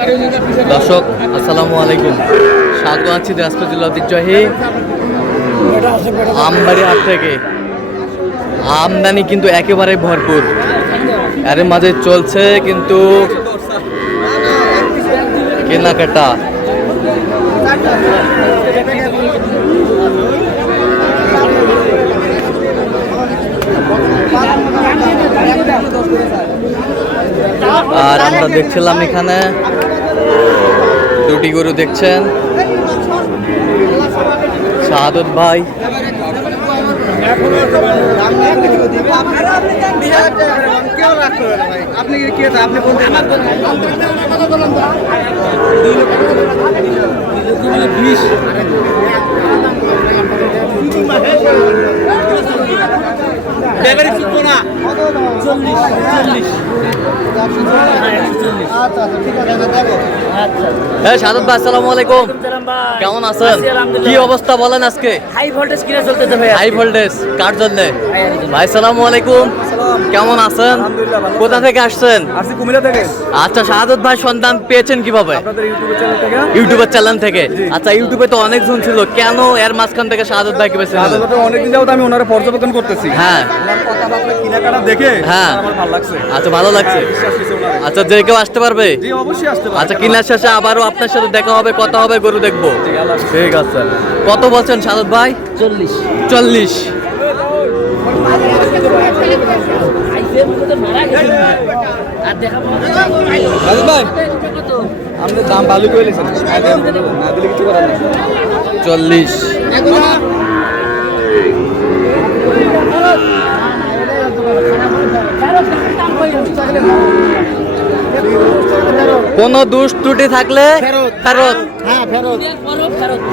দর্শক আসসালামু আলাইকুম, স্বাগত আছি দিনাজপুর জেলা ঐতিহ্যবাহী আমবাড়ি হাট থেকে। আমদানি কিন্তু একেবারে ভরপুর, এর মাঝে চলছে কিন্তু কেনাকাটা। আর আমরা দেখছিলাম এখানে দুটি গরু দেখছেন, শাহাদত ভাই শাহাদত ভাই আসসালামু আলাইকুম, কেমন আছেন? কি অবস্থা বলেন আজকে? হাই ভোল্টেজ কিনে চলতেছে ভাই। হাই ভোল্টেজ কার জন্য? ভাই আসসালামু আলাইকুম, কেমন আছেন? কোথা থেকে আসছেন? আসছি কুমিল্লা থেকে। আচ্ছা, শাহাদত ভাই সন্ধান পেয়েছেন কিভাবে? আপনাদের ইউটিউব চ্যানেল থেকে। ইউটিউবের চ্যানেল থেকে। আচ্ছা, ইউটিউবে তো অনেকজন ছিল, কেন এর মাঝখান থেকে শাহাদত ভাইকে বেছে নিলেন? আদালতে অনেকদিন যাবত আমি ওনারা পর্যবেক্ষণ করতেছি। হ্যাঁ ওনার কথাবার্তা কেনাকাটা দেখে হ্যাঁ আমার ভালো লাগছে। আচ্ছা, ভালো লাগছে। বিশ্বাস হয়েছে ওনারে। আচ্ছা, যে কেউ আসতে পারবে? জি অবশ্যই আসতে পারে। আচ্ছা, কিনার শেষে আবারও আপনার সাথে দেখা হবে, কথা হবে, গরু দেখবো। ঠিক আছে। কত বলছেন শাহাদত ভাই? 40। 40। রাজীব ভাই, আমাদের দাম ভালো করে লিখেছেন, না দিলে কিছু করার নেই। 40। কোন দোষ ত্রুটি থাকলে ফেরত, হ্যাঁ ফেরত।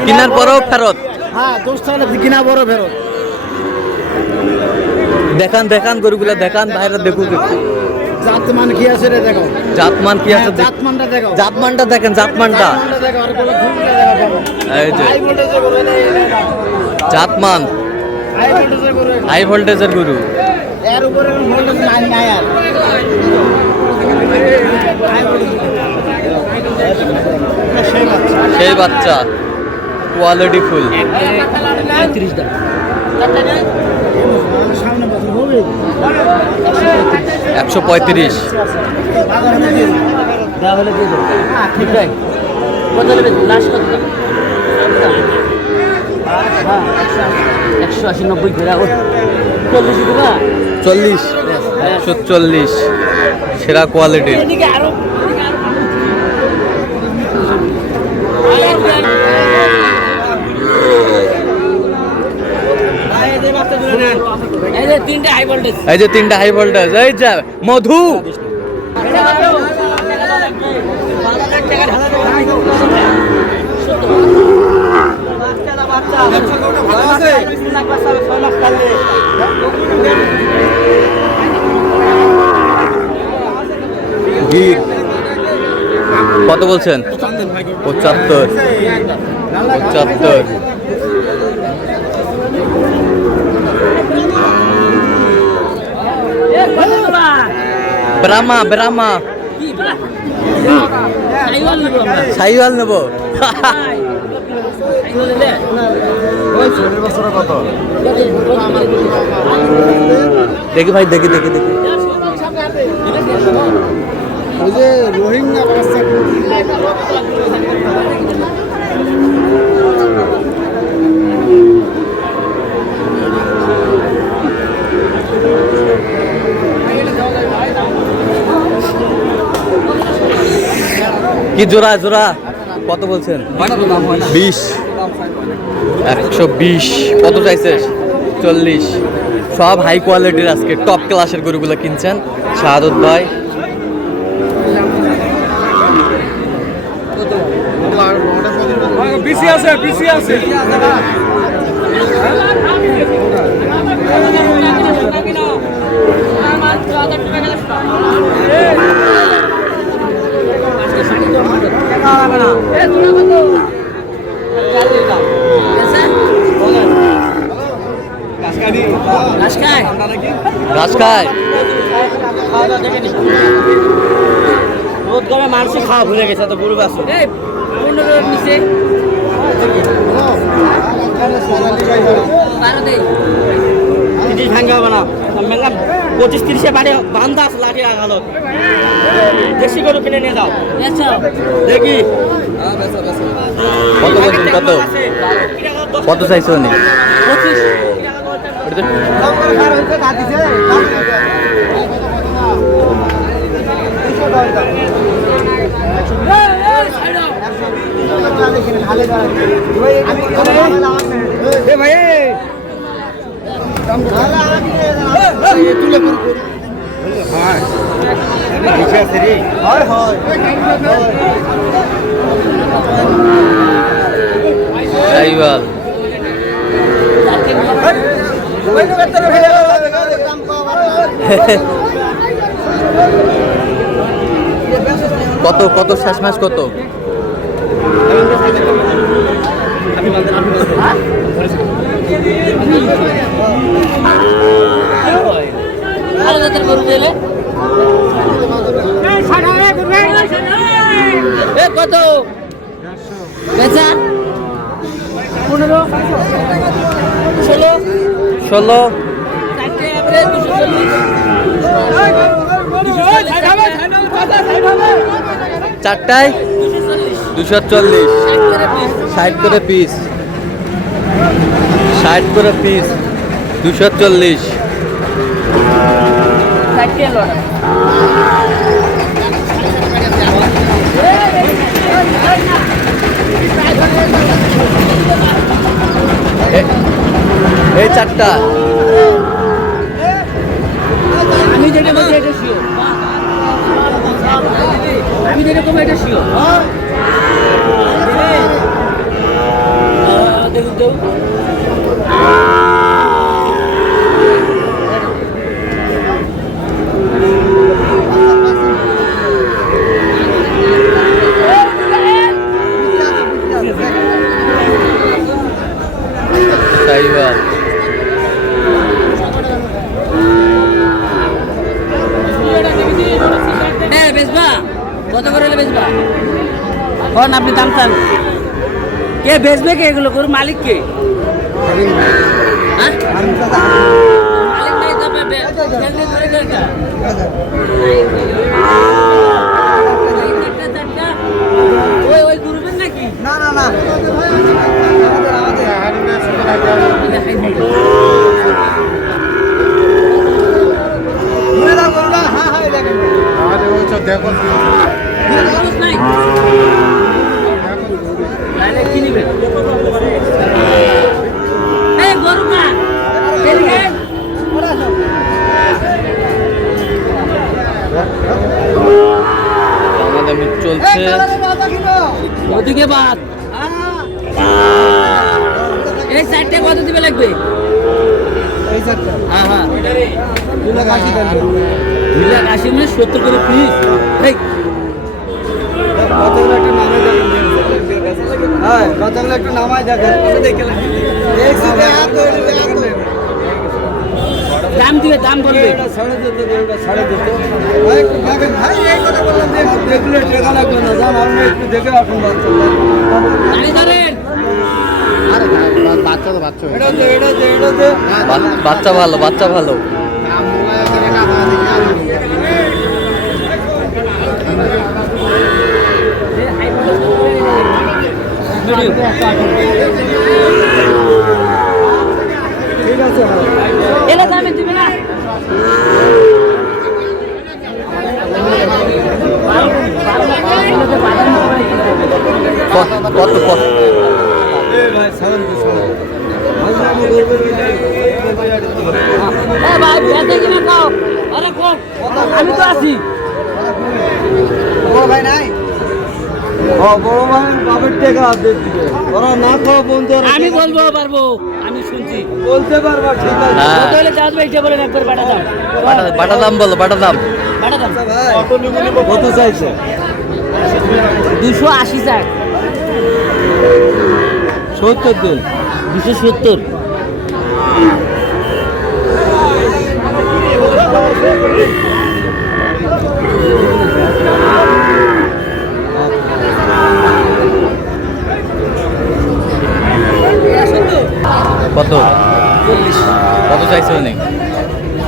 কিনার পরও ফেরত। হ্যাঁ দোষ থাকলে কিনা বড় ফেরত। দেখান দেখান গরুগুলা দেখান, বাইরে দেখুক। জাতমান কি আছে রে দেখো। জাতমান কি আছে? জাতমানটা দেখো। জাতমানটা দেখেন, জাতমানটা। জাতমানটা দেখো আর কোনো ঝুলটা দেখো। এই যে হাই ভোল্টেজে করে নেই। জাতমান, হাই ভোল্টেজে করে। হাই ভোল্টেজের গরু। এর উপরে ভোল্টেজ নাই আর। সেই বাচ্চা, কোয়ালিটি ফুল। 35 দাম। সামনে বছর হবে 135। দেওয়া হলে দিয়ে দেবো। ঠিক আছে। কত নেবে? লাস্ট কত? 180 90 ঘেরা 40 দিবা। 40। 140 সেরা কোয়ালিটির। এদিকে আরো এই যে তিনটা হাই ভোল্টেজ। এই যে তিনটা হাই ভোল্টেজ। এই যে মধু। গির কত বলছেন? 75। 75। ব্রাহ্মা, ব্রাহ্মা সাইওয়াল নেব। দেখি ভাই, দেখি দেখি দেখি। ওই যে রোহিঙ্গা বাচ্চা কি জোড়া জোড়া কত বলছেন? 20। 120। কত চাইছিস? 40। সব হাই কোয়ালিটির, আজকে টপ ক্লাসের গরুগুলো কিনছেন শাহাদত ভাই। বিসি আছে, বিসি আছে। ঘাস খায়। রোদ গরমে মানুষই খাওয়া ভুলে গেছে তো গরু বাছুর। এই 15 নিচে 12 দেই তিরিশ ভাঙা হবে না ভাঙা 25-30 বাড়ি বান্ধা আছে লাঠি আগালত দেশি গরু কিনে নিয়ে যাও দেখি কত বলছেন কত কত চাইছো নি 25 সাইওয়াল কত কত শেষ মাস কত ভালো জাতের গরু দিলে কত বেচা 15 16 চারটায় 240 60 করে পিস 60 করে পিস 240 এই চারটা আমি যেটা বলছি এটা শিও আমি যেটা কম এটা শিও দেখুন তো সাইওয়াল বেচবা কত করে বেচবা কোন আপনি দাম চান কে বেচবে কে এগুলো গরু মালিক কে হ্যাঁ? মালিক নাই তবে বেচলে ধরে দরকার ওই ওই গুরুবেন নাকি না না না দেখুন নাই কি নিবে এই গরু না দামাদামি চলছে ওদিকে বাদ এই সাইডটা কত দিবে লাগবে এই চারটা হ্যাঁ হ্যাঁ 280 মানে 70 করে পিস এই কতগুলো একটা নামে দেখেন হ্যাঁ কতগুলো একটা নামাই দেখেন দাম দিবে দাম বলবে সাড়ে দিতে ভাই এই কথা বললাম যে দেখলে টাকা লাগবে না দাম আপনি একটু দেখে রাখুন জানি ধরেন বাচ্চা ভালো বাচ্চা ভালো ঠিক আছে এলা দামে দিবে না কত কত কত ভাই সালাম ভাই বেঁচে কিনা খাও আরে কম আমি তো আছি বড় ভাই নাই বড় ভাই বাবার টাকা অর্ধেক দিবে ওরা না খাওয়া বন্ধু আমি বলবো পারবো আমি শুনছি বলতে পারবা ঠিক আছে হ্যাঁ। কত হলে চাষ ভাই বলেন একবার বাটা দাম বাটা দাম বলো বাটা দাম বাটা দাম কত চাইছে 280 টাকা 70 দিন 270 ও কত চাইছে উনি?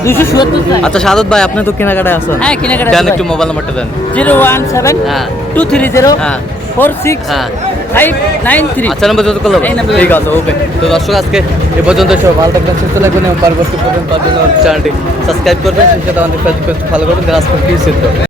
270 চাই। আচ্ছা সাদত ভাই, আপনি তো কেনাকাটায় আছেন, হ্যাঁ, কেনাকাটা দেন আছে একটু ভাই। মোবাইল নাম্বারটা দেন। 017 হ্যাঁ 230 হ্যাঁ 46 হ্যাঁ 593। আচ্ছা নাম্বার যত করলো এই নাম্বারে। ঠিক আছে, ওকে। তো দর্শক আজকে এ পর্যন্ত সব ভালো থাকবেন, সুস্থ থাকবেন এবং পরবর্তী পর্যন্ত চ্যানেলটি সাবস্ক্রাইব করবেন, সেই সাথে আমাদের ফেসবুক পেজ ফলো করবেন। আজকে কি